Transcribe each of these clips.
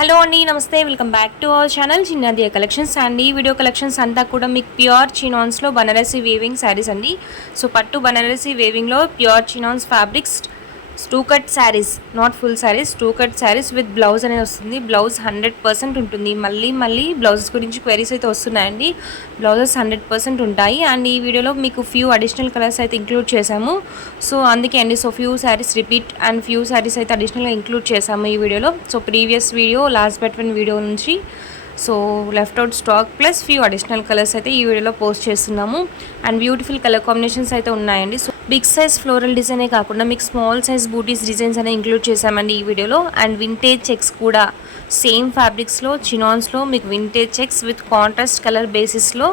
Hello అండి, నమస్తే. Welcome back to our channel Chinnadiya collections అండి. ఈ వీడియో కలెక్షన్స్ అంతా కూడా మీకు ప్యూర్ చినాన్స్లో బనారసి వేవింగ్ శారీస్ అండి. సో పట్టు బనారసి వేవింగ్లో pure chinons fabrics two cut saris, not full saris, two cut saris with blouse అనేది వస్తుంది. బ్లౌజ్ 100% ఉంటుంది. మళ్ళీ బ్లౌజెస్ గురించి క్వైరీస్ అయితే వస్తున్నాయండి. బ్లౌజెస్ 100% ఉంటాయి. అండ్ ఈ వీడియోలో మీకు ఫ్యూ అడిషనల్ కలర్స్ అయితే ఇంక్లూడ్ చేశాము. సో అందుకే అండి, so few saris repeat and few saris అయితే అడిషనల్గా ఇంక్లూడ్ చేశాము ఈ వీడియోలో. So previous video, last but one video నుంచి so left out stock plus few additional colours అయితే ఈ వీడియోలో పోస్ట్ చేస్తున్నాము. అండ్ బ్యూటిఫుల్ కలర్ కాంబినేషన్స్ అయితే ఉన్నాయండి. సో బిగ్ సైజ్ ఫ్లోరల్ డిజైనే కాకుండా మీకు స్మాల్ సైజ్ బూటీస్ డిజైన్స్ అనేవి ఇంక్లూడ్ చేశామండి ఈ వీడియోలో. అండ్ వింటేజ్ చెక్స్ కూడా సేమ్ ఫ్యాబ్రిక్స్లో చినాన్స్లో మీకు vintage checks with contrast colour బేసిస్లో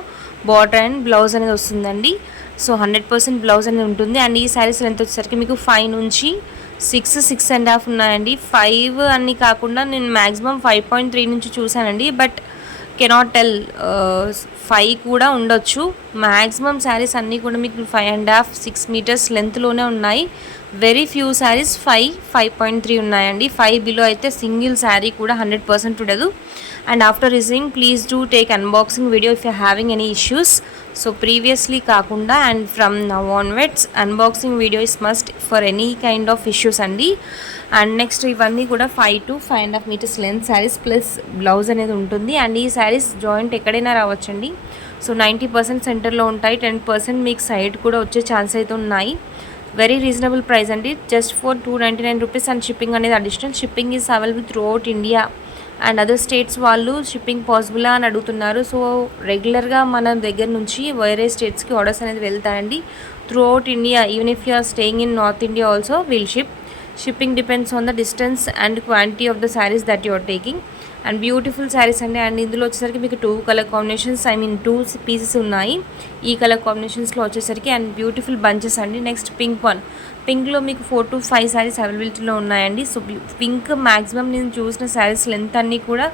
బార్డర్ అండ్ బ్లౌజ్ అనేది వస్తుందండి. సో 100% బ్లౌజ్ అనేది ఉంటుంది. అండ్ ఈ శారీస్ లెంత్ వచ్చేసరికి మీకు 5 నుంచి 6.5 ఉన్నాయండి. 5 అని కాకుండా నేను మ్యాక్సిమం 5.3 నుంచి చూశానండి. బట్ కెనాట్ టెల్, 5 కూడా ఉండొచ్చు. మ్యాక్సిమం శారీస్ అన్నీ కూడా మీకు 5.5, 6 మీటర్స్ లెంత్లోనే ఉన్నాయి. వెరీ ఫ్యూ శారీస్ 5.3 ఉన్నాయండి. 5 బిలో అయితే సింగిల్ శారీ కూడా 100% ఉండదు. And after receiving please do take unboxing video if you having any issues. So previously కాకుండా and from now onwards unboxing video is must for any kind of issues అండి. And next ఇవన్నీ కూడా 5 to 5.5 metres length saris plus blouse అనేది ఉంటుంది. And ఈ saris joint ఎక్కడైనా రావచ్చండి. So 90% సెంటర్లో ఉంటాయి, 10% మీకు సైడ్ కూడా వచ్చే ఛాన్స్ అయితే ఉన్నాయి. వెరీ రీజనబుల్ ప్రైస్ అండి, just for 299 rupees. And shipping అనేది additional. Shipping is available throughout India and other states వాళ్ళు షిప్పింగ్ పాసిబులా అని అడుగుతున్నారు. సో రెగ్యులర్గా మన దగ్గర నుంచి వేరే స్టేట్స్కి ఆర్డర్స్ అనేది వెళ్తాయండి throughout India. Even if you are staying in North India also will ship. Shipping depends on the distance and quantity of the saris that you are taking. And beautiful saris అండి. And ఇందులో వచ్చేసరికి మీకు 2 colour combinations, 2 pieces ఉన్నాయి ఈ colour కాంబినేషన్స్లో వచ్చేసరికి. And beautiful bunches అండి. Next pink one. పింక్లో మీకు 4 to 5 శారీస్ అవైలబిలిటీలో ఉన్నాయండి. సో పింక్ మ్యాక్సిమం నేను చూసిన శారీస్ లెంత్ అన్నీ కూడా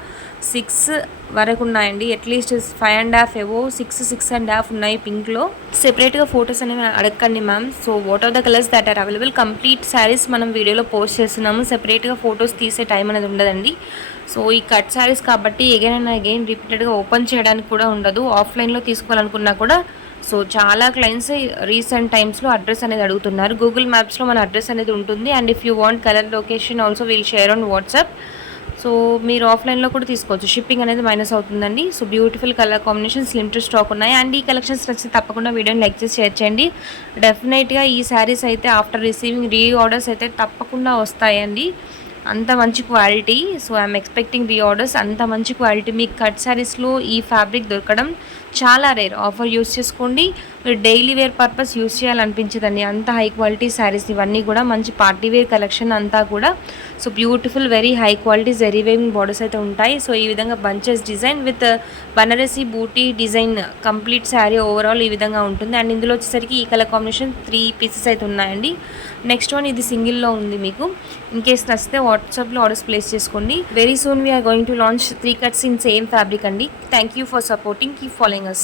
6 వరకు ఉన్నాయండి. అట్లీస్ట్ 5.5 ఎవో 6.5 ఉన్నాయి పింక్లో. సెపరేట్గా ఫొటోస్ అనేవి అడగండి ma'am. So what are the colours that are available, complete saris మనం వీడియోలో పోస్ట్ చేస్తున్నాము. సెపరేట్గా ఫొటోస్ తీసే టైం అనేది ఉండదండి. సో ఈ కట్ శారీస్ కాబట్టి అగైన్ రిపీటెడ్గా ఓపెన్ చేయడానికి కూడా ఉండదు. ఆఫ్లైన్లో తీసుకోవాలనుకున్నా కూడా సో చాలా క్లయింట్స్ రీసెంట్ టైమ్స్లో అడ్రస్ అనేది అడుగుతున్నారు. గూగుల్ మ్యాప్స్లో మన అడ్రస్ అనేది ఉంటుంది. And if you want colour location also will share on WhatsApp. So మీరు ఆఫ్లైన్లో కూడా తీసుకోవచ్చు. షిప్పింగ్ అనేది మైనస్ అవుతుందండి. So beautiful colour combinations limited stock ఉన్నాయి. అండ్ ఈ కలెక్షన్స్ నచ్చితే తప్పకుండా వీడియోని లైక్ చేసి షేర్ చేయండి. డెఫినెట్గా ఈ శారీస్ అయితే ఆఫ్టర్ రిసీవింగ్ రీ ఆర్డర్స్ అయితే తప్పకుండా వస్తాయండి. అంత మంచి quality. So I'm expecting re orders. అంత మంచి క్వాలిటీ మీకు కట్ శారీస్లో ఈ ఫ్యాబ్రిక్ దొరకడం చాలా రేర్. ఆఫర్ యూస్ చేసుకోండి. మీరు డైలీ వేర్ పర్పస్ యూస్ చేయాలనిపించదండి. అంత హై క్వాలిటీ శారీస్ ఇవన్నీ కూడా మంచి పార్టీ వేర్ కలెక్షన్ అంతా కూడా. So beautiful very high quality zari weaving borders అయితే ఉంటాయి. సో ఈ విధంగా bunches design with Banarasi booti design complete sari overall ఈ విధంగా ఉంటుంది. అండ్ ఇందులో వచ్చేసరికి ఈ కలర్ కాంబినేషన్ 3 పీసెస్ అయితే ఉన్నాయండి. నెక్స్ట్ వన్ ఇది సింగిల్లో ఉంది. మీకు ఇన్ కేస్ నచ్చితే వాట్సాప్లో ఆర్డర్స్ ప్లేస్ చేసుకోండి. Very soon we are going to launch 3 cuts in same fabric అండి. Thank you for supporting, keep following us.